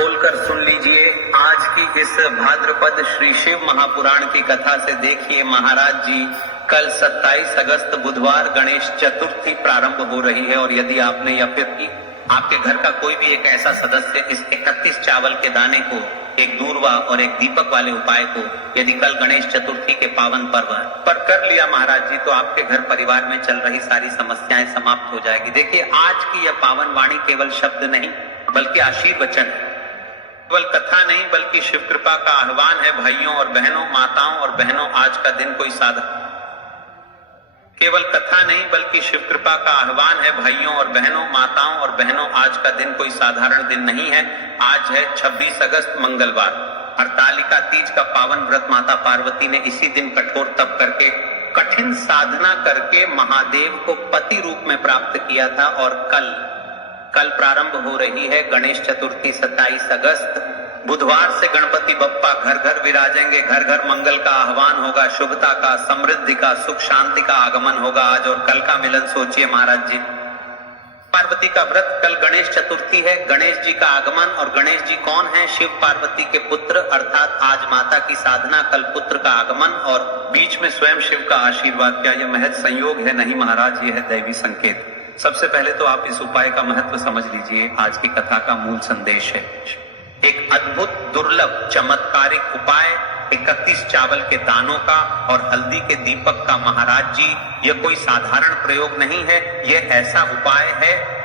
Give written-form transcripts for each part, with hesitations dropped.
खोलकर सुन लीजिए आज की इस भाद्रपद श्री शिव महापुराण की कथा से। देखिए महाराज जी, कल 27 अगस्त बुधवार गणेश चतुर्थी प्रारंभ हो रही है और यदि आपने या फिर आपके घर का कोई भी एक ऐसा सदस्य इस 31 चावल के दाने को, एक दूरवा और एक दीपक वाले उपाय को यदि कल गणेश चतुर्थी के पावन पर्व पर कर लिया महाराज जी, तो आपके घर परिवार में चल रही सारी समस्याएं समाप्त हो जाएगी। देखिए आज की यह पावन वाणी केवल शब्द नहीं बल्कि आशीर्वचन है, केवल कथा नहीं बल्कि शिव कृपा का आह्वान है। भाइयों और बहनों, माताओं और बहनों, आज का दिन कोई केवल कथा नहीं बल्कि शिव कृपा का आह्वान है। भाइयों और बहनों, माताओं और बहनों, आज का दिन कोई साधारण दिन नहीं है। आज है 26 अगस्त मंगलवार, हरतालिका तीज का पावन व्रत। माता पार्वती ने इसी दिन कठोर तप करके, कठिन साधना करके महादेव को पति रूप में प्राप्त किया था। और कल प्रारंभ हो रही है गणेश चतुर्थी 27 अगस्त। बुधवार से गणपति बप्पा घर घर विराजेंगे, घर घर मंगल का आह्वान होगा, शुभता का, समृद्धि का, सुख शांति का आगमन होगा। आज और कल का मिलन सोचिए महाराज जी। पार्वती का व्रत, कल गणेश चतुर्थी है, गणेश जी का आगमन। और गणेश जी कौन है? शिव पार्वती के पुत्र, अर्थात आज माता की साधना, कल पुत्र का आगमन और बीच में स्वयं शिव का आशीर्वाद। क्या यह महज संयोग है? नहीं महाराज, यह है दैवी संकेत। सबसे पहले तो आप इस उपाय का महत्व समझ लीजिए। आज की कथा का मूल संदेश है एक अद्भुत, दुर्लभ, चमत्कारिक उपाय 31 चावल के दानों का और हल्दी के दीपक का। महाराज जी, यह कोई साधारण प्रयोग नहीं है, यह ऐसा उपाय है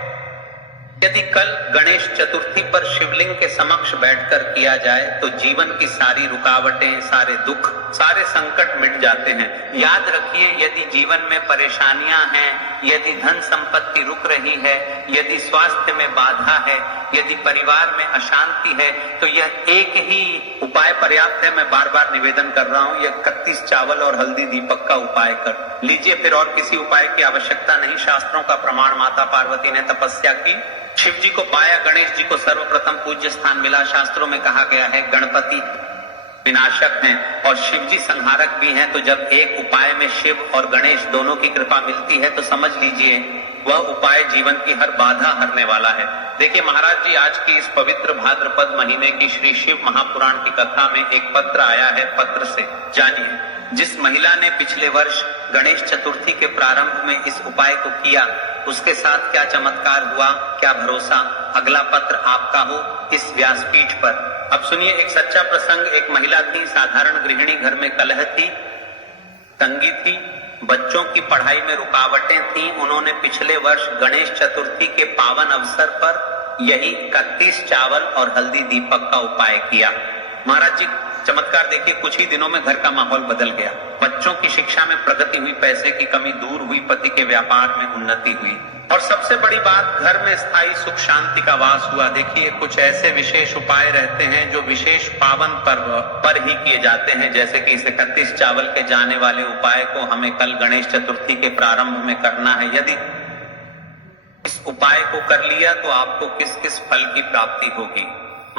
यदि कल गणेश चतुर्थी पर शिवलिंग के समक्ष बैठकर किया जाए तो जीवन की सारी रुकावटें, सारे दुख, सारे संकट मिट जाते हैं। याद रखिए, यदि जीवन में परेशानियां हैं, यदि धन संपत्ति रुक रही है, यदि स्वास्थ्य में बाधा है, यदि परिवार में अशांति है, तो यह एक ही उपाय पर्याप्त है। मैं बार बार निवेदन कर रहा हूं, यह 31 चावल और हल्दी दीपक का उपाय कर लीजिए, फिर और किसी उपाय की आवश्यकता नहीं। शास्त्रों का प्रमाण, माता पार्वती ने तपस्या की, शिव जी को पाया, गणेश जी को सर्वप्रथम पूज्य स्थान मिला। शास्त्रों में कहा गया है गणपति विनाशक हैं और शिव जी संहारक भी हैं। तो जब एक उपाय में शिव और गणेश दोनों की कृपा मिलती है तो समझ लीजिए वह उपाय जीवन की हर बाधा हरने वाला है। देखिए महाराज जी, आज की इस पवित्र भाद्रपद महीने की श्री शिव महापुराण की कथा में एक पत्र आया है। पत्र से जानिए, जिस महिला ने पिछले वर्ष गणेश चतुर्थी के प्रारंभ में इस उपाय को किया, उसके साथ क्या चमत्कार हुआ, क्या भरोसा। अगला पत्र आपका हो इस व्यासपीठ पर। अब सुनिए एक सच्चा प्रसंग। एक महिला थी, साधारण गृहिणी, घर में कलह थी, तंगी थी, बच्चों की पढ़ाई में रुकावटें थी। उन्होंने पिछले वर्ष गणेश चतुर्थी के पावन अवसर पर यही 31 चावल और हल्दी दीपक का उपाय किया। महाराज जी, चमत्कार देखिए, कुछ ही दिनों में घर का माहौल बदल गया। बच्चों की शिक्षा में प्रगति हुई, पैसे की कमी दूर हुई, पति के व्यापार में उन्नति हुई और सबसे बड़ी बात, घर में स्थायी सुख शांति का वास हुआ। देखिए, कुछ ऐसे विशेष उपाय रहते हैं जो विशेष पावन पर्व पर ही किए जाते हैं, जैसे कि इस 31 चावल के जाने वाले उपाय को हमें कल गणेश चतुर्थी के प्रारंभ में करना है। यदि इस उपाय को कर लिया तो आपको किस किस फल की प्राप्ति होगी।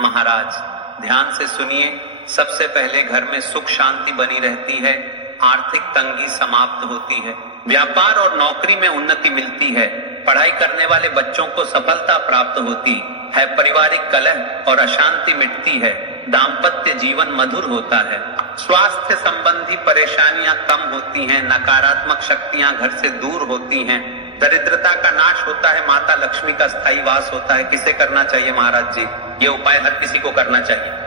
महाराज ध्यान से सुनिए। सबसे पहले घर में सुख शांति बनी रहती है, आर्थिक तंगी समाप्त होती है, व्यापार और नौकरी में उन्नति मिलती है, पढ़ाई करने वाले बच्चों को सफलता प्राप्त होती है, पारिवारिक कलह और अशांति मिटती है, दाम्पत्य जीवन मधुर होता है, स्वास्थ्य संबंधी परेशानियां कम होती हैं, नकारात्मक शक्तियां घर से दूर होती हैं, दरिद्रता का नाश होता है, माता लक्ष्मी का स्थायी वास होता है। किसे करना चाहिए महाराज जी? ये उपाय हर किसी को करना चाहिए।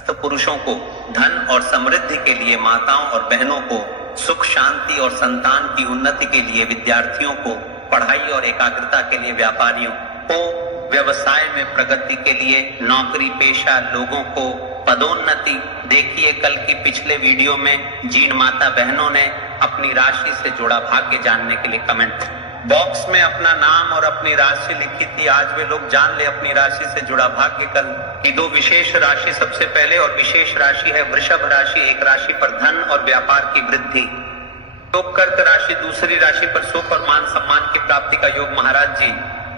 तो पुरुषों को धन और समृद्धि के लिए, माताओं और बहनों को सुख शांति और संतान की उन्नति के लिए, विद्यार्थियों को पढ़ाई और एकाग्रता के लिए, व्यापारियों को व्यवसाय में प्रगति के लिए, नौकरी पेशा लोगों को पदोन्नति। देखिए कल की पिछले वीडियो में जिन माता बहनों ने अपनी राशि से जुड़ा भाग्य जानने के लिए कमेंट बॉक्स में अपना नाम और अपनी राशि लिखी थी, आज वे लोग जान ले अपनी राशि से जुड़ा भाग्य। कल की दो विशेष राशि सबसे पहले और विशेष राशि है वृषभ राशि। एक राशि पर धन और व्यापार की वृद्धि, तो कर्क राशि दूसरी राशि पर सुख और मान सम्मान की प्राप्ति का योग। महाराज जी,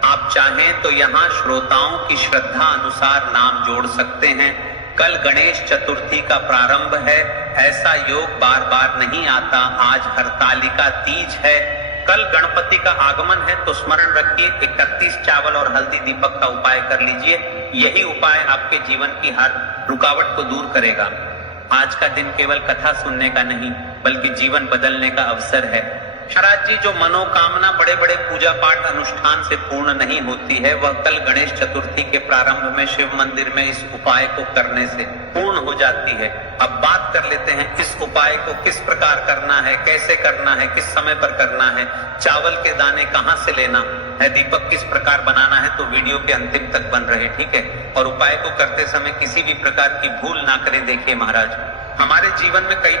आप चाहें तो यहाँ श्रोताओं की श्रद्धा अनुसार नाम जोड़ सकते हैं। कल गणेश चतुर्थी का प्रारंभ है, ऐसा योग बार बार नहीं आता। आज हरतालिका तीज है, कल गणपति का आगमन है तो स्मरण रखिए 31 चावल और हल्दी दीपक का उपाय कर लीजिए। यही उपाय आपके जीवन की हर रुकावट को दूर करेगा। आज का दिन केवल कथा सुनने का नहीं बल्कि जीवन बदलने का अवसर है। महाराज जी, जो मनोकामना बड़े बड़े पूजा पाठ अनुष्ठान से पूर्ण नहीं होती है वह कल गणेश चतुर्थी के प्रारंभ में शिव मंदिर में इस उपाय को करने से पूर्ण हो जाती है। अब बात कर लेते हैं इस उपाय को किस प्रकार करना है, कैसे करना है, किस समय पर करना है, चावल के दाने कहाँ से लेना है, दीपक किस प्रकार बनाना है। तो वीडियो के अंतिम तक बन रहे, ठीक है। और उपाय को करते समय किसी भी प्रकार की भूल ना करें। देखिए महाराज, हमारे जीवन में कई